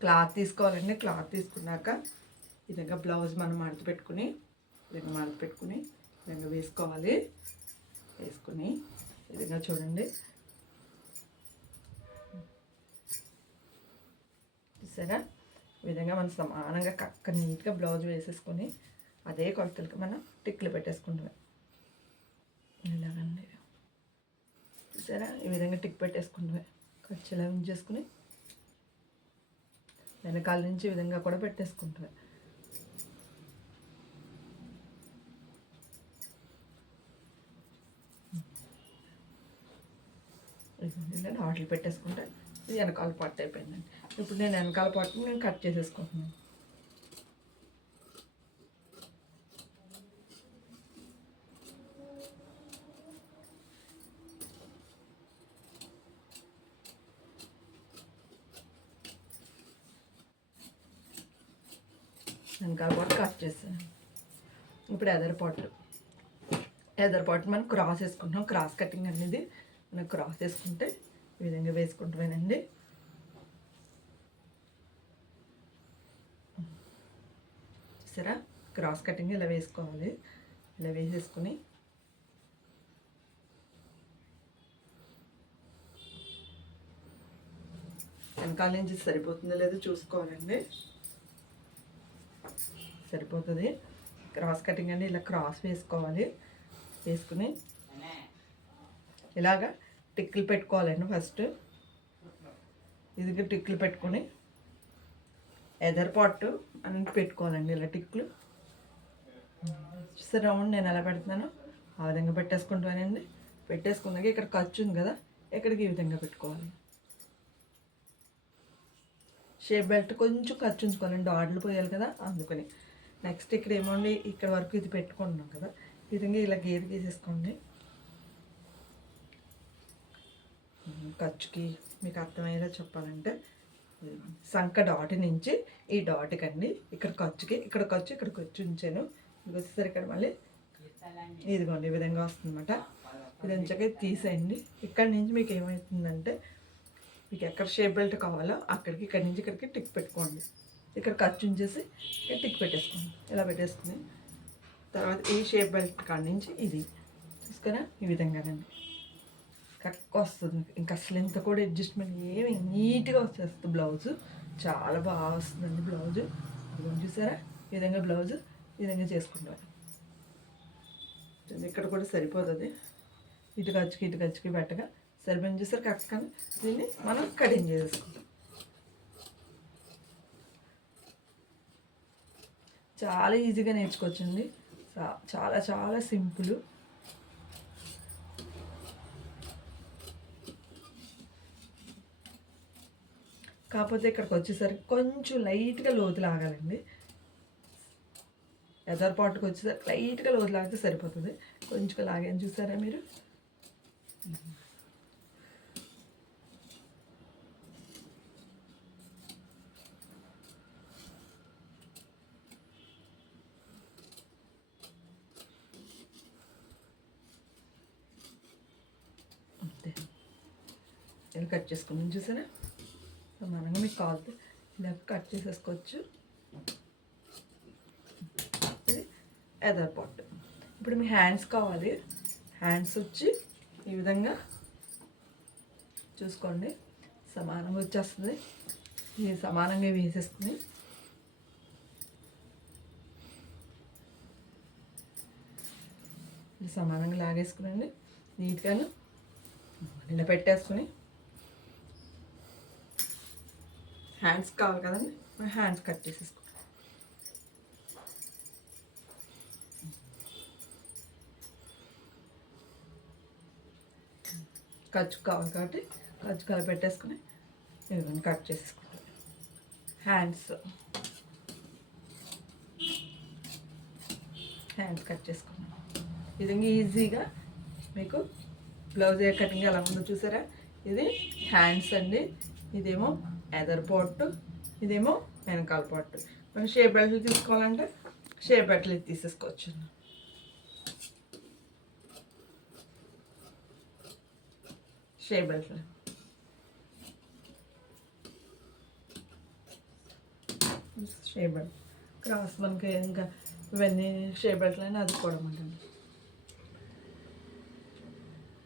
Cloth తీసుకోవాలండి. Cloth తీసుకున్నాక ఈ విధంగా బ్లౌజ్ మనం మడత పెట్టుకుని విధంగా మడత పెట్టుకుని విధంగా వేసుకోవాలి. వేసుకుని ఈ విధంగా చూడండి. చూసారా? ఈ విధంగా మనం సమానంగా కక్క నీట్గా బ్లౌజ్ వేసేసుకొని అదే కొలతలకి మనం టిక్లు పెట్టేసుకుంటాం. ఇలాగండి. చూసారా? ఈ విధంగా టిక్ పెట్టేసుకుంటాం. ఖర్చు ఇలా ఉంచేసుకుని వెనకాల నుంచి విధంగా కూడా పెట్టేసుకుంటారు ఇలా ఆటలు పెట్టేసుకుంటే ఇది వెనకాల పార్ట్ అయిపోయిందండి. ఇప్పుడు నేను వెనకాల పార్ట్ని నేను కట్ చేసేసుకుంటున్నాను. వెనకాల పాటు కట్ చేసాను ఇప్పుడు ఎదర్ పాటు ఎదర్ పాటు మనం క్రాస్ వేసుకుంటాం క్రాస్ కటింగ్ అనేది మనం క్రాస్ వేసుకుంటే ఈ విధంగా వేసుకుంటామేనండి చూసారా? క్రాస్ కటింగ్ ఇలా వేసుకోవాలి. ఇలా వేసేసుకుని వెనకాల నుంచి సరిపోతుందో లేదో చూసుకోవాలండి. సరిపోతుంది. క్రాస్ కటింగ్ అండి ఇలా క్రాస్ వేసుకోవాలి. వేసుకుని ఇలాగా టిక్కులు పెట్టుకోవాలండి ఫస్ట్. ఇది టిక్కులు పెట్టుకొని ఎదర్ పాటు అని పెట్టుకోవాలండి ఇలా టిక్కులు. చూస్తే రౌండ్ నేను ఎలా పెడుతున్నాను? ఆ విధంగా పెట్టేసుకుంటానండి. పెట్టేసుకున్నాక ఇక్కడ ఖర్చు ఉంది కదా ఇక్కడికి ఈ విధంగా పెట్టుకోవాలి. షేప్ బెల్ట్ కొంచెం ఖర్చు ఉంచుకోవాలండి. డాడ్లు పోయాలి కదా అందుకని. నెక్స్ట్ ఇక్కడ ఏమండి? ఇక్కడ వరకు ఇది పెట్టుకుంటున్నాం కదా. ఈ విధంగా ఇలా గీత గీసేసుకోండి. ఖర్చుకి మీకు అర్థమయ్యేలా చెప్పాలంటే ఇదిగోండి. సంక డాట్ నుంచి ఈ డాట్కి అండి ఇక్కడ ఖర్చుకి ఇక్కడ ఖర్చు ఇక్కడ ఖర్చు ఉంచాను. ఇది వచ్చేసరికి ఇక్కడ మళ్ళీ ఇదిగోండి ఈ విధంగా వస్తుందన్నమాట. ఇది ఉంచాక తీసేయండి. ఇక్కడ నుంచి మీకు ఏమవుతుందంటే మీకు ఎక్కడ షేప్ బెల్ట్ కావాలో అక్కడికి ఇక్కడి నుంచి ఇక్కడికి టిక్ పెట్టుకోండి. ఇక్కడ ఖర్చు ఉంచేసి టిక్ పెట్టేసుకోండి ఇలా పెట్టేసుకుని తర్వాత ఈ షేప్ బెల్ట్ కాడ నుంచి ఇది. చూసుకున్నా ఈ విధంగానండి కరెక్ట్గా వస్తుంది ఇంకా అసలు ఇంత కూడా అడ్జస్ట్మెంట్ ఏమి నీట్గా వచ్చేస్తుంది బ్లౌజ్. చాలా బాగా వస్తుందండి బ్లౌజ్. చూసారా? ఈ విధంగా బ్లౌజ్ ఈ విధంగా చేసుకుంటారు ఇక్కడ కూడా సరిపోతుంది. ఇటు ఖర్చుకి ఇటు ఖర్చుకి పెట్టగా సరిపోయింది. చూసారు కరెక్ట్గా దీన్ని మనం కటింగ్ చేసుకుంటాం. చాలా ఈజీగా నేర్చుకోవచ్చండి. చాలా చాలా సింపుల్. కాకపోతే ఇక్కడికి వచ్చేసరికి కొంచెం లైట్గా లోతు లాగాలండి. ఎదర్ పాటుకు వచ్చేసరికి లైట్గా లోతు లాగితే సరిపోతుంది. కొంచెం లాగాను చూసారా మీరు? ఇలా కట్ చేసుకున్నాం చూసారా? సమానంగా మీకు కావాలి ఇలా కట్ చేసేసుకోవచ్చు. ఇది ఎదర్ పాట్. ఇప్పుడు మీ హ్యాండ్స్ కావాలి. హ్యాండ్స్ వచ్చి ఈ విధంగా చూసుకోండి. సమానంగా వచ్చేస్తుంది. ఇది సమానంగా వేసేస్తుంది. సమానంగా లాగేసుకునండి. నీట్గాను. ఇలా పెట్టేసుకుని హ్యాండ్స్ కావాలి కదండి. హ్యాండ్స్ కట్ చేసేసుకో. ఖర్చు కావాలి కాబట్టి ఖర్చు కావాలి పెట్టేసుకుని ఇవన్నీ కట్ చేసేసుకుంటాం. హ్యాండ్స్ హ్యాండ్స్ కట్ చేసుకున్నాం. విధంగా ఈజీగా మీకు బ్లౌజ్ ఏ కటింగ్ ఎలా ఉందో చూసారా? ఇది హ్యాండ్స్ అండి. ఇదేమో ఎదర్ పొట్టు ఇదేమో వెనకాల పొట్టు మనం షేప్ బెల్ట్లు తీసుకోవాలంటే షేప్ బెల్ట్లు తీసేసుకోవచ్చు. షేప్ బెల్ట్లు షేప్ బెల్ట్ క్రాస్ మనకి ఇంకా ఇవన్నీ షే అని అది కూడా ఉంటుంది